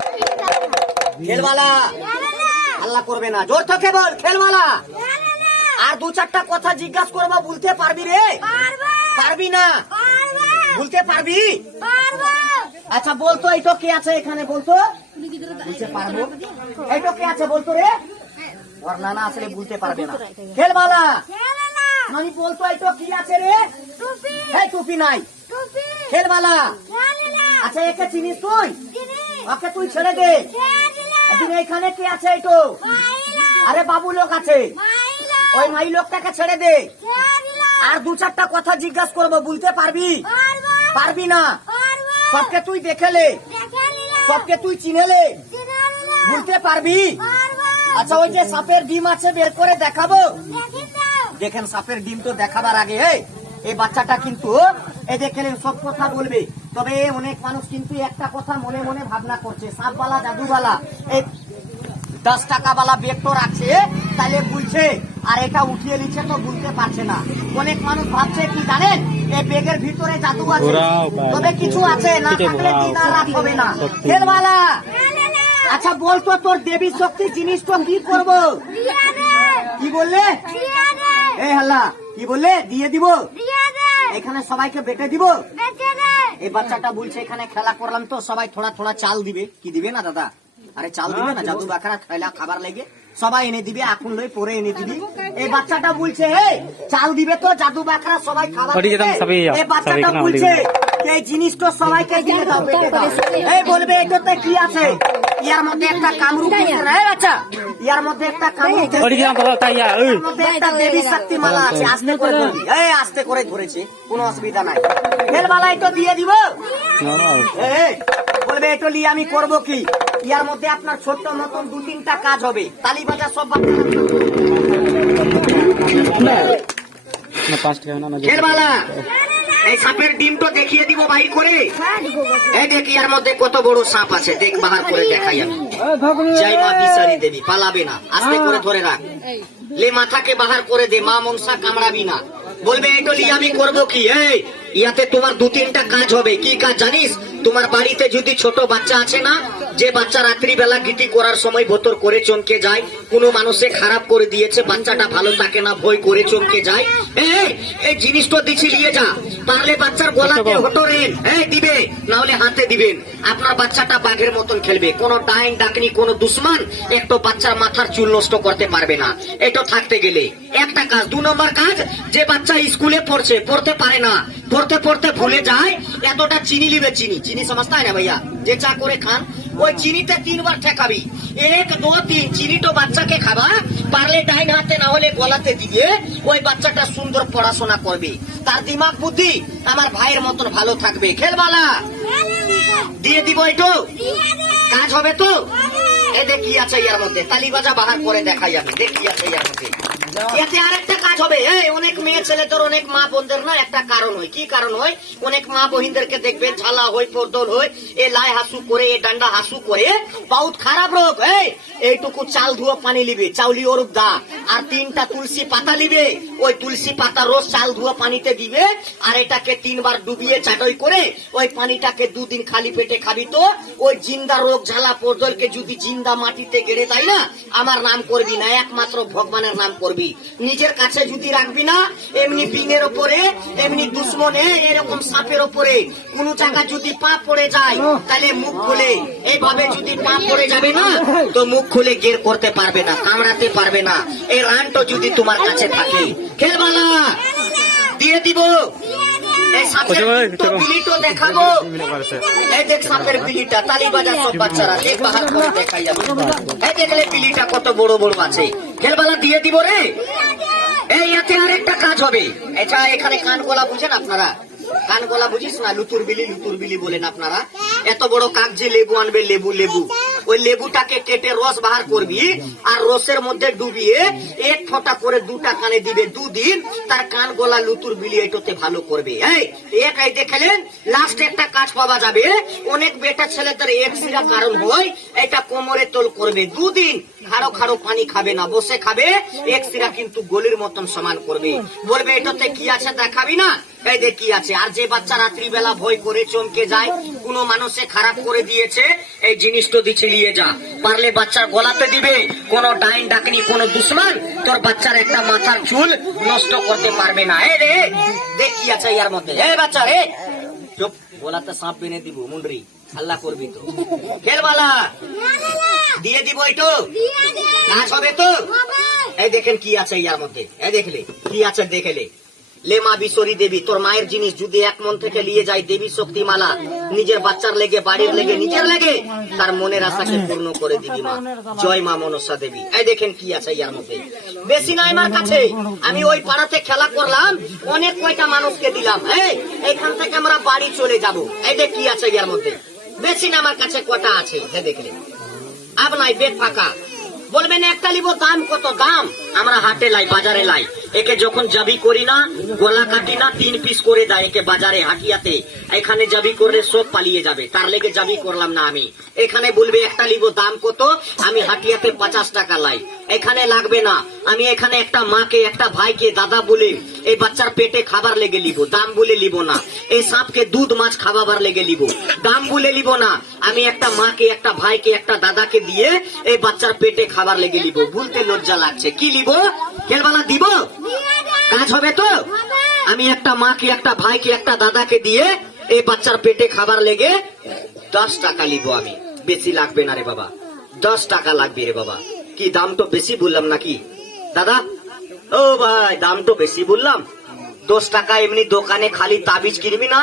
খেলবালা আল্লাহ করবে না, জোর থেকে বল খেলবালা। আর দু চারটা কথা জিজ্ঞাসা করবো, বলতে পারবি রে? পারবি না? বলতে পারবি? আচ্ছা বলতো এইটো কে আছে এখানে, বলতো। বলতে পারবো। এইটো কে আছে বলতো রে? ওর নানা আসলে বলতে পারবে না। খেলবালা মানে বলতো এইটো কি আছে রে? এই টুপি নাই। খেলবালা আচ্ছা একে চিনিস তুই? ওকে তুই ছেড়ে দে। এখানে কে আছে এইটো? আরে বাবু লোক আছে, ওই মাই লোকটাকে ছেড়ে দে। আর দু চারটা কথা জিজ্ঞাসা করবো, বলতে পারবি? পারবি না? সবকে তুই দেখেলে, সবকে তুই চিনেলে, বলতে পারবি? আচ্ছা ওই যে সাপের ডিম আছে বের করে দেখাবো। দেখেন সাপের ডিম তো দেখাবার আগে এই বাচ্চাটা কিন্তু এই দেখলেন সব কথা বলবে, তবে অনেক মানুষ কিন্তু একটা কথা মনে মনে ভাবনা করছে, সাপবালা জাদুবালা এই 10 টাকাওয়ালা বেগ তো রাখছে তাহলে বুঝছে, আর এটা উঠিয়ে নিচ্ছে তো বুঝতে পারছে না। অনেক মানুষ ভাবছে কি জানেন, এই বেগের ভিতরে জাদু আছে, তবে কিছু আছে, না থাকলে দিন আর রাত হবে না। খেলবালা আচ্ছা বলতো তোর দেবী শক্তি জিনিসটা কি করবো? কি বললে? এই হাল্লা কি বললে? দিয়ে দিব? এখানে সবাইকে বেটে দিব? এই বাচ্চাটা বলছে এখানে খেলা করলাম তো সবাই থোড়া থোড়া চাল দিবে। কি দিবে না দাদা? আরে চাল দিবে না, জাদু বাকরা খেলা খাবার লেগে সবাই এনে দিবে, এখন লই পরে এনে দিবি। এই বাচ্চাটা বলছে চাল দিবে তো জাদু বাকরা সবাই খাবার দিবে। এই বাচ্চাটা বলছে এই জিনিসটা সবাইকে দিয়ে দাও, বেটে দাও। এই বলবে এটাতে কি আছে? ইয়ার মধ্যে একটা কামরূপ আছে না বাচ্চা, ইয়ার মধ্যে একটা কামরূপ মধ্যে একটা দেবী শক্তি মালা আছে। আস্তে করে ধরবি, এই আস্তে করে ধরেছে, কোনো অসুবিধা নাই। খেলবালা এটা দিয়ে দিব। বলবে এটা নিয়ে আমি করবো কি? ইয়ার মধ্যে আপনার ছোট্ট মতন 2-3টা কাজ হবে। তালি বাজা সব খেলবালা এই সাপের ডিমটা দেখিয়ে দিব বাহির করে। এই দেখ ইয়ার মধ্যে কত বড় সাপ আছে, দেখ বাহার করে দেখাই আমি। জয় মা বিসারি দেবী, পালাবে না, আস্তে করে ধরে রাখ। লে মাথাকে বাহার করে দে, মা মনসা কামড়াবি না। বলবে এটা নিয়ে আমি করবো কি? এই ইয়াতে তোমার 2-3টা কাজ হবে। কি কাজ জানিস? তোমার বাড়িতে যদি ছোট বাচ্চা আছে না, যে বাচ্চা রাত্রিবেলা গিটি করার সময় ভোতর করে চমকে যায়, কোনো মানুষে খারাপ করে দিয়েছে, বাচ্চাটা ভালো থাকে না, ভয় করে চমকে যায়, এই জিনিসটা দিচ্ছি নিয়ে যা। পারলে বাচ্চার গলাতে হটরেন দিবে, না হলে হাতে দিবেন। আপনার বাচ্চাটা বাঘের মতন খেলবে, কোনো ডাইন ডাকনি কোনো দুশ্মন একটু বাচ্চার মাথার চুল নষ্ট করতে পারবে না। এটা থাকতে গেলে একটা কাজ। 2 নম্বর কাজ, যে বাচ্চা স্কুলে পড়ছে, পড়তে পারে না, পড়তে পড়তে ভুলে যায়, এতটা চিনি লিবে। চিনি চিনি সমঝতা है ना भैया, যে চা করে খান ওই চিনিতে 3 বার ঠেকাবি। 1 2 3 চিনিটো বাচ্চাকে খাবা, পারলে ডাইন হাতে না হলে গলাতে দিবে। ওই বাচ্চাটা সুন্দর পড়াশোনা করবে, তার দিমাগ বুদ্ধি আমার ভাইয়ের মতন ভালো থাকবে। খেলবালা দিয়ে দিব, এটো কাজ হবে তো। এ দেখি আছে ইয়ার মধ্যে, তালি বাজা বাহার করে দেখাই আমি, দেখি আছে ইয়ার মধ্যে। এতে আরেকটা কাজ হবে। অনেক মেয়ে ছেলেদের, অনেক মা বোনদের না একটা কারণ হয়। কি কারণ হয়? অনেক মা বহিনদেরকে দেখবে ঝালা হয়, পরদল হয়, এ লাই হাসু করে, এ ডান্ডা হাসু করে, বহুত খারাপ রোগ। এইটুকু চাল ধুয়ে পানি লিবে, চাউলি ওরূপ দা, আর 3টা তুলসী পাতা লিবে, ওই তুলসী পাতা রোজ চাল ধুয়ে পানিতে দিবে, আর এটাকে 3 বার ডুবিয়ে চাটই করে ওই পানিটাকে 2 দিন খালি পেটে খাবি, তো ওই জিন্দা রোগ ঝালা পরদলকে যদি জিন্দা মাটিতে গেড়ে দেয় না, আমার নাম করবি না, একমাত্র ভগবানের নাম করবি। নিজের কাছে যদি রাখবি না, এমনি বিনের ওপরে, এমনি দুশ্মনে, এরকম সাপের ওপরে কোন জায়গা যদি পা পড়ে যায়, তাহলে মুখ খুলে এইভাবে যদি পা পড়ে যাবে না, তো মুখ খুলে গের করতে পারবে না, কামড়াতে পারবে না। এই রানটা যদি তোমার কাছে থাকে, খেলবালা দিয়ে দিব। এই সাপের বিলিটো দেখাবো। এই দেখ সাপের বিলিটা, তালি বাজা সব বাচ্চারা, দেখ বাহার করে দেখাই যাবে। এই দেখলে বিলিটা কত বড় বড় আছে। খেলবালা দিয়ে দিব রে। এই এতে আরেকটা কাজ হবে। এটা এখানে কান গলা বুঝেন আপনারা? কান গলা বুঝিস না? লুতুর বিলি বলেন আপনারা। এত বড় কাগজে লেবু আনবে, লেবু ওই লেবুটাকে কেটে রস বাহার করবি, আর রসের মধ্যে ডুবিয়ে 1 ফোঁটা করে 2টা কানে দিবে। 2 দিন তার কান গলা লুতুর বিলি এটাতে ভালো করবে। এই দেখলেন লাস্ট একটা কাজ পাওয়া যাবে। অনেক বেটা ছেলেদের এক্সিরা কারণ হয়, এটা কোমরে তোল করবে। 2 দিন খাড়ো খাড়ো পানি খাবে না, বসে খাবে, এক্সিরা কিন্তু গলির মতন সমান করবে। বলবে এটাতে কি আছে দেখাবি না? এই দেখ কি আছে। আর যে বাচ্চা রাত্রিবেলা ভয় করে চমকে যায়, কোনো মানুষে খারাপ করে দিয়েছে, এই জিনিসটা দিচ্ছে নিয়ে যা। পারলে বাচ্চার গলাতে দিবে, কোন ডাইন ডাকনি কোন দুশ্মন তোর বাচ্চার একটা মাথার চুল নষ্ট করতে পারবে না। এই রে দেখ কি আছে ইয়ার মধ্যে। এই বাচ্চা রে চুপ, গলাতে সাপ বেঁধে দিব, মুন্ডরি আল্লাহ করবি তো। খেলবালা দিয়ে দিব, এইটো কাজ হবে তো। এই দেখেন কি আছে ইয়ার মধ্যে। এই দেখলে কি আছে, দেখলে লে মা বিশ্বরী দেবী, তোর মায়ের জিনিস যদি এক মন থেকে নিয়ে যায়, দেবী শক্তিমালা নিজের বাচ্চার লেগে, বাড়ির লেগে, নিজের লেগে, তার মনের আশাকে পূর্ণ করে দিবি মা। জয় মা মনসা দেবী। এই দেখেন কি আছে ইয়ার মধ্যে। বেশি নাই আমার কাছে, আমি ওই পাড়াতে খেলা করলাম, অনেক কয়টা মানুষকে দিলাম। এইখান থেকে আমরা বাড়ি চলে যাব। এই দেখ কি আছে ইয়ার মধ্যে। বেশি না আমার কাছে কটা আছে। দেখলে আব নাই, পেট ফাঁকা। বলবেন একটা লিবো, দাম কত? দাম আমরা হাটে লাই, বাজারে লাই। একে যখন জাবি করি না, গলা কাটি না, 3 পিস করে দেয় একে বাজারে হাটিয়াতে। এখানে জাবি করলে সব পালিয়ে যাবে, তার লেগে জাবি করলাম না আমি। এখানে বলবে একটা লিবো, দাম কত? আমি হাটিয়াতে 50 টাকা লাই। এখানে লাগবে না, আমি এখানে একটা মাকে, একটা ভাইকে দাদা বলে এই বাচ্চার পেটে খাবার লেগে লিব, দাম বলে লিব না। এই সাপকে দুধ মাছ খাবার লেগে লিব, দাম বলে লিব না। আমি একটা মাকে, একটা ভাইকে, একটা দাদাকে দিয়ে এই বাচ্চার পেটে খাবার লেগে লিব। বলতে লজ্জা লাগছে, কি লিব? খেলবালা দিব, কাজ হবে তো। আমি একটা মাকে, একটা ভাইকে, একটা দাদাকে দিয়ে এই বাচ্চার পেটে খাবার লেগে 10 টাকা লিব আমি। বেশি লাগবে না রে বাবা, 10 টাকা লাগবে রে বাবা। কি দাম তো বেশি বললাম নাকি দাদা? ও ভাই দাম তো বেশি বললাম। 10 টাকা এমনি দোকানে খালি তাবিজ কিনবি না?